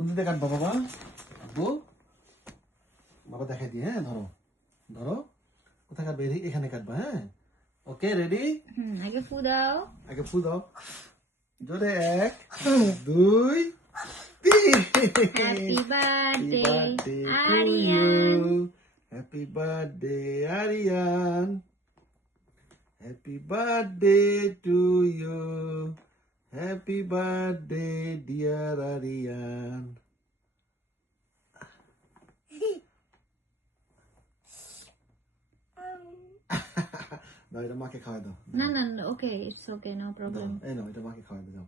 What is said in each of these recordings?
কোন দিকে কাটবা বাবা আব্বু? বাবা দেখাই দিয়ে হ্যাঁ ধরো। ধরো। কোথায় কাটবে এখানে কাটবা হ্যাঁ? Okay ready? আগে ফু দাও। আগে ফুল দাও। জোরে এক দুই তিন। Happy birthday Aryan. Happy birthday, Arian. Happy birthday to you. Happy birthday, dear Arian. দাও এটা মাকে খাওয়াই দাও না না okay it's okay no problem এই নাও এটা মাকে খাওয়াই দাও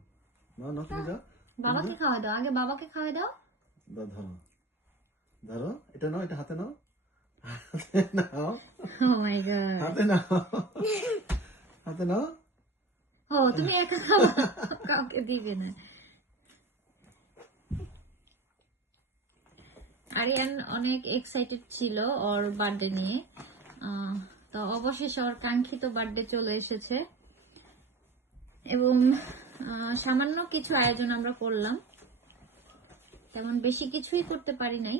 নাও নাও তুমি যাও বাবাকে খাওয়া দাও আগে বাবাকে খাওয়া দাও দাও ধরো ধরো এটা নাও এটা হাতে নাও হাতে নাও ও মাই গড হাতে নাও হাতে নাও ও, তুমি একা কাউকে দিবে না। আরিয়ান অনেক এক্সাইটেড ছিল ওর বার্থডে নিয়ে। তো অবশেষে ওর কাঙ্ক্ষিত বার্থডে চলে এসেছে। এবং সামান্য কিছু আয়োজন আমরা করলাম। তেমন বেশি কিছুই করতে পারি নাই।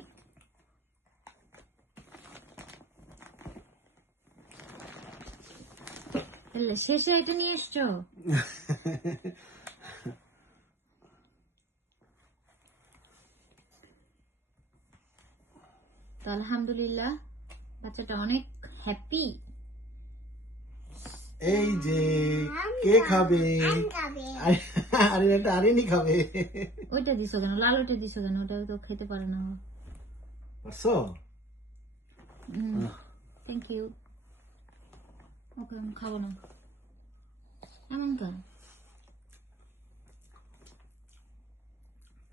তাহলে শেষে এটা নিয়ে এসছো? তো আলহামদুলিল্লাহ বাচ্চাটা অনেক হ্যাপি এই যে কে খাবে আরে আরেনি খাবে। ওইটা দিছো কেন? লাল ওইটা দিছো কেন? ওটা তো খেতে পারে না। পারছ? থ্যাংক ইউ ওকে আমি খাব না এমন কেন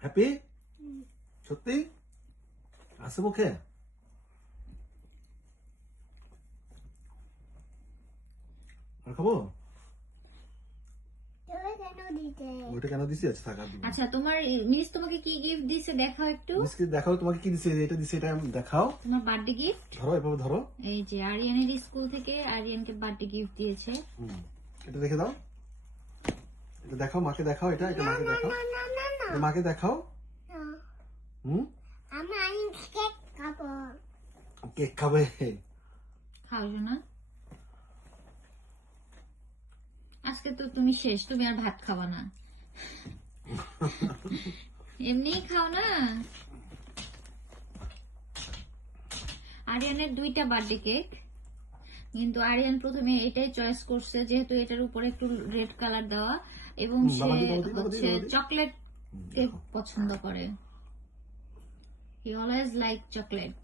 হ্যাপি সত্যি আছে মুখে আর খাব কেন দিছি? আচ্ছা থাকা আচ্ছা তোমার তোমাকে কি গিফট দিছে দেখাও একটু। দেখাও তোমাকে কি দিছে? এটা দিছে এটা দেখাও। তোমার বার্থডে গিফট ধরো এভাবে ধরো। এই যে আরিয়ানের স্কুল থেকে আরিয়ানকে বার্থডে গিফট দিয়েছে। এটা দেখে দাও। এটা দেখাও মাকে দেখাও এটা এটা মাকে দেখাও। মাকে দেখাও। হুম? কেক খাবে? খাও না আজকে তো তুমি শেষ তুমি আর ভাত খাওয়া না। এমনি খাও না? আরিয়ানের দুইটা বার্থডে কেক। কিন্তু আরিয়ান প্রথমে এটাই চয়েস করছে যেহেতু এটার উপরে একটু রেড কালার দেওয়া। এবং সে হচ্ছে চকলেট কেক পছন্দ করে। He always like chocolate